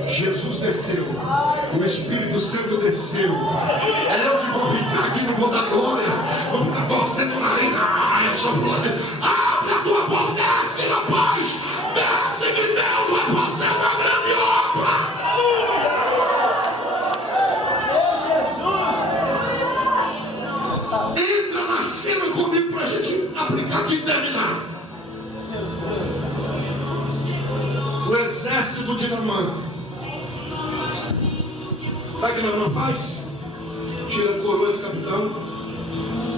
Jesus desceu, o Espírito Santo desceu, é eu que vou ficar aqui, não vou dar glória, vou ficar torcendo na arena. Eu sou fulano. Abre a tua boca, desce, rapaz, desce, que Deus vai fazer uma grande obra. Entra na cena comigo para a gente aplicar aqui e terminar. O exército de Naamã. Sabe o que Naamã faz? Tira a coroa do capitão.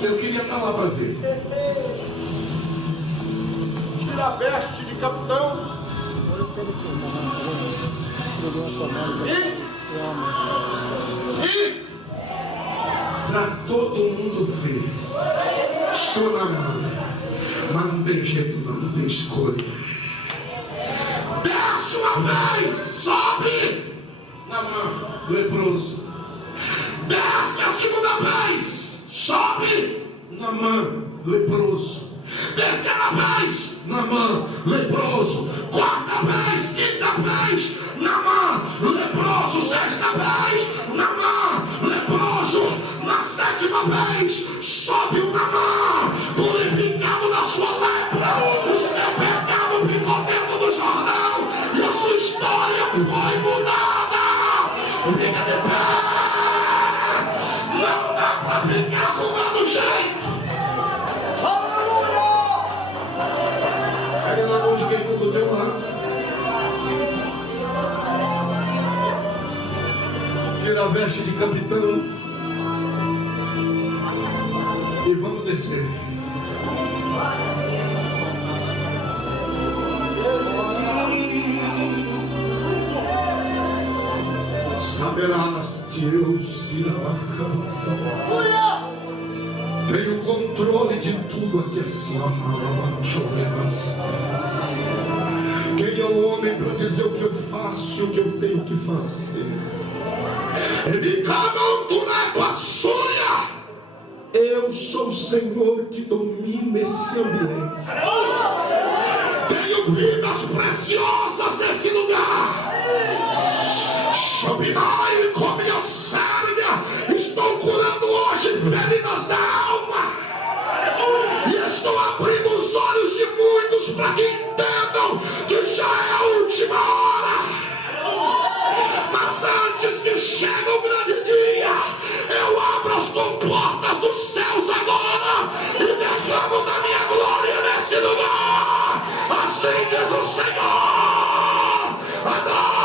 Eu queria estar lá para ver. Tira a veste de capitão. E para todo mundo ver. Sou Naamã. Mas não tem jeito, não tem escolha. Desce uma vez, sobe Naamã, leproso. Desce a segunda vez, sobe Naamã, leproso. Terceira vez, Naamã, leproso. Quarta vez, quinta vez, Naamã, leproso. Sexta vez, Naamã, leproso. Na sétima vez, sobe o Naamã, purificado da sua lepra. O seu pecado ficou dentro do Jordão e a sua história foi mudada. Fica de pé. Não dá para ficar arrumando jeito. Aleluia! Pega na mão de quem está do teu lado. Tira a veste de capitão e vamos descer. Saberás que eu, tenho controle de tudo aqui assim. Quem é o homem para dizer o que eu faço e o que eu tenho que fazer? Eu sou o Senhor que domina esse ambiente. Tenho vidas preciosas nesse lugar. Shobinai, come a sérvia. Estou curando hoje feridas da alma. E estou abrindo os olhos de muitos para que entendam que já é a última hora. Mas antes que chegue o grande dia, eu abro as comportas dos céus agora e derramo da minha glória nesse lugar. Assim diz o Senhor. Adora.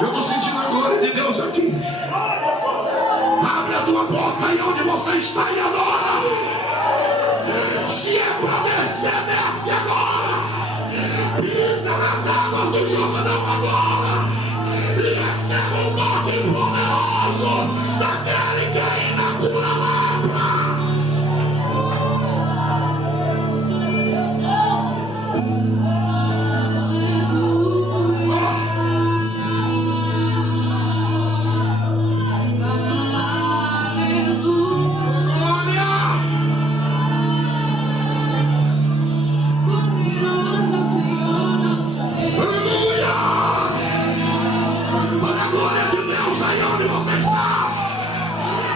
Eu estou sentindo a glória de Deus aqui. Abre a tua boca aí onde você está e adora. Se é para descer, desce agora. Pisa nas águas do Jordão agora. E receba um toque poderoso daquele que ainda cura a lepra.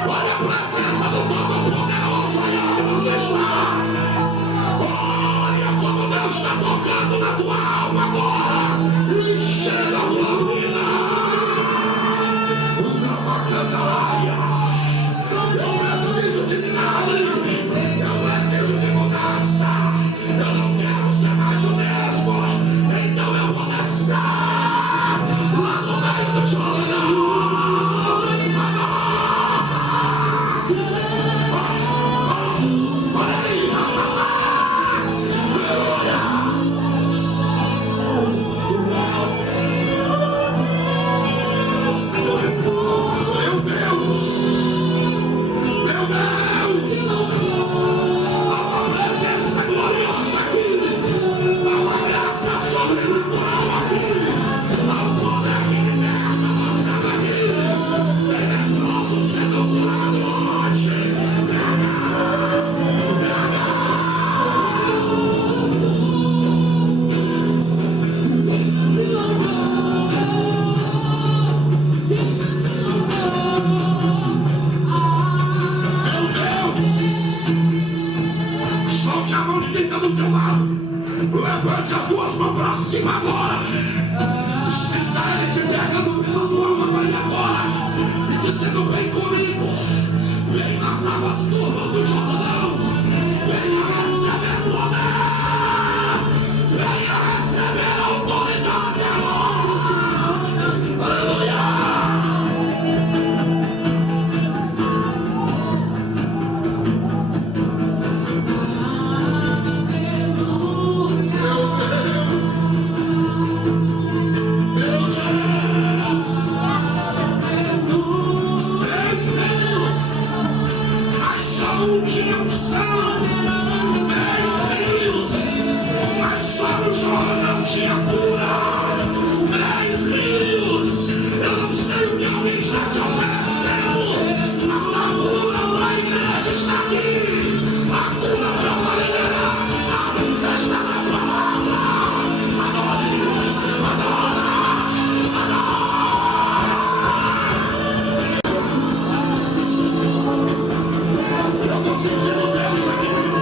Olha Solte a mão de quem está do teu lado. Levante as duas mãos para cima agora. Se está ele te pegando pela tua mão aí agora e dizendo: vem comigo, vem nas águas turvas do Jordão, venha receber poder, venha receber autoridade agora. Aleluia. Sentindo Deus aqui.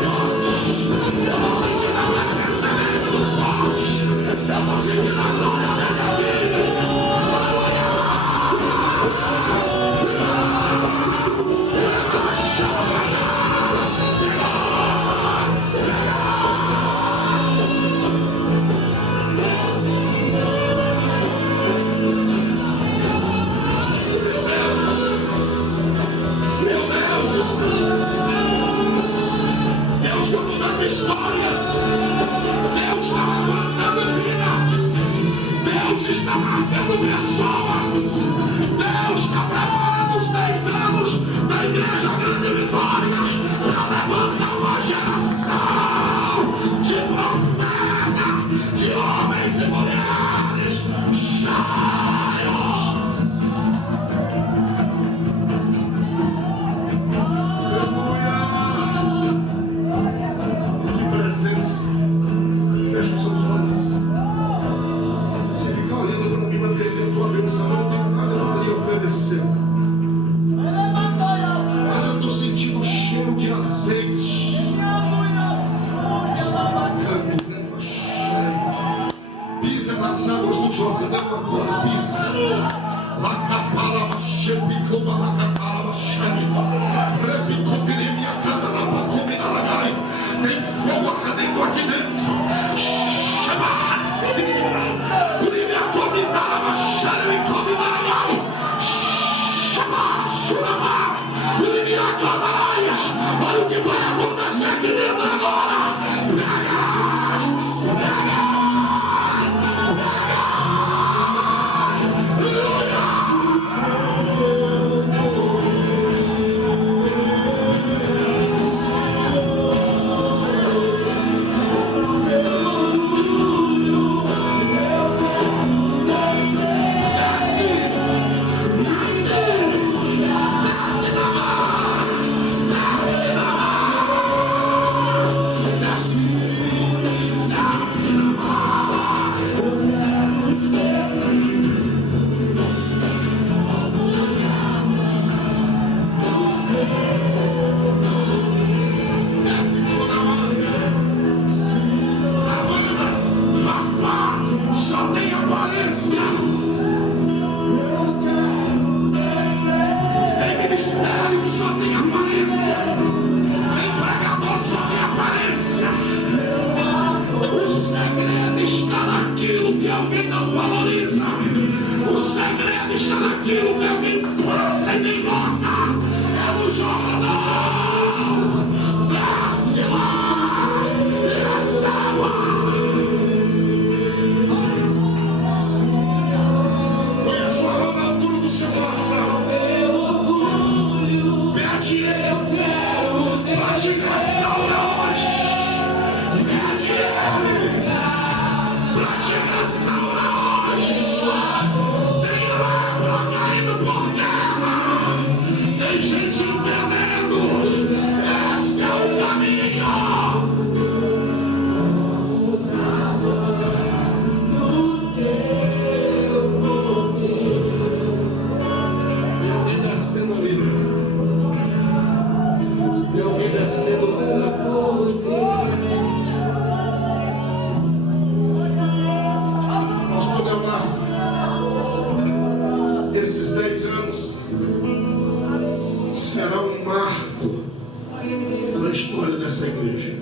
igreja.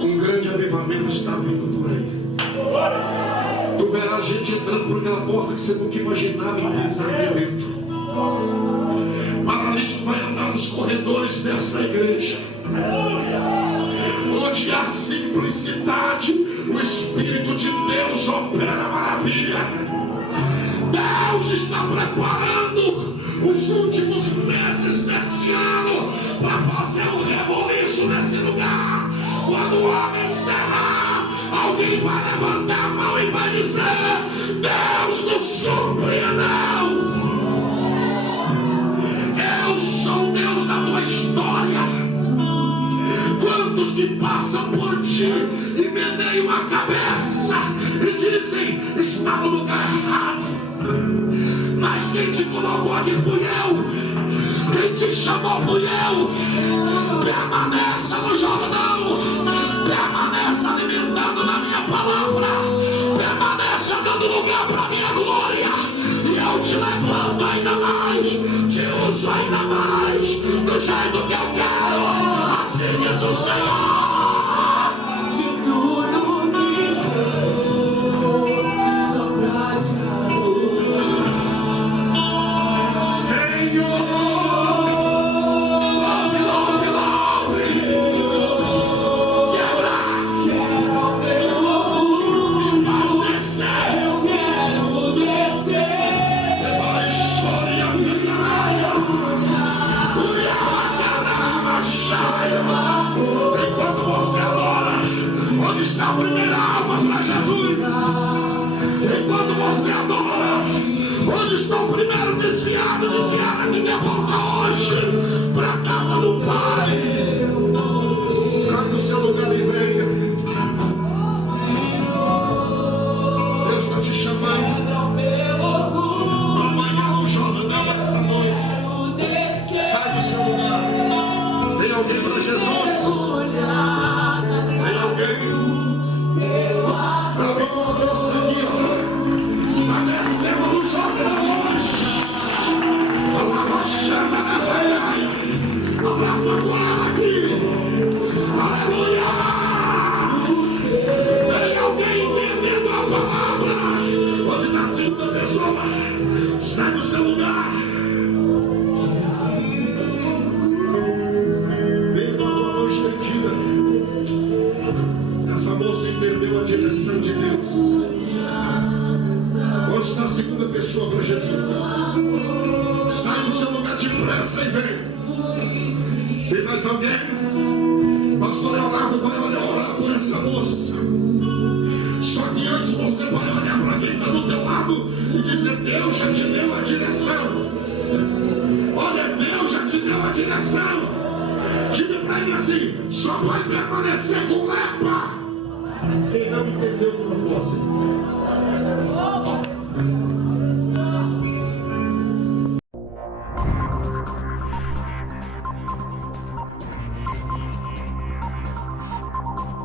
Um grande avivamento está vindo por aí. Tu verás gente entrando por aquela porta que você nunca imaginava em pisar aqui dentro. Paralítico vai andar nos corredores dessa igreja. Onde há simplicidade, o Espírito de Deus opera maravilha. Deus está preparando os últimos meses desse ano para fazer um reboliço nesse lugar. Quando o homem encerrar, alguém vai levantar a mão e vai dizer: Deus nos surpreendeu. Eu sou o Deus da tua história. Quantos que passam por ti e meneiam a cabeça e dizem: está no lugar errado. Mas quem te colocou aqui fui eu. Quem te chamou fui eu. Permaneça no Jordão. Permaneça alimentando na minha palavra. Permaneça dando lugar para a minha glória. E eu te levanto ainda mais. Te uso ainda mais. Do jeito que eu quero. Assim diz o Senhor. De tudo que sou, só pra te adorar. Senhor. Onde está a primeira alma para Jesus? Enquanto você adora, onde está o primeiro desviada que quer voltar hoje para a casa do Pai? Sai do seu lugar e venha. Deus está te chamando para amanhã no Jordão essa noite. Sai do seu lugar. Vem alguém para Jesus. Vem alguém. Para mim, uma nossa dia. Descemos no Jordão hoje. Abraça a guarda aqui. Aleluia. Tem alguém entendendo a palavra? Onde está a segunda pessoa? Sai do seu lugar. Vem com a tua mão estendida. Essa moça entendeu a direção de Deus. Onde está a segunda pessoa para Jesus? Sai do seu lugar depressa e vem. Tem mais alguém? Pastor Leonardo vai orar por essa moça. Só que antes você vai olhar para quem está do teu lado e dizer: Deus já te deu a direção. Olha, Deus já te deu a direção. Diga para ele assim: só vai permanecer com lepa quem não entendeu o propósito.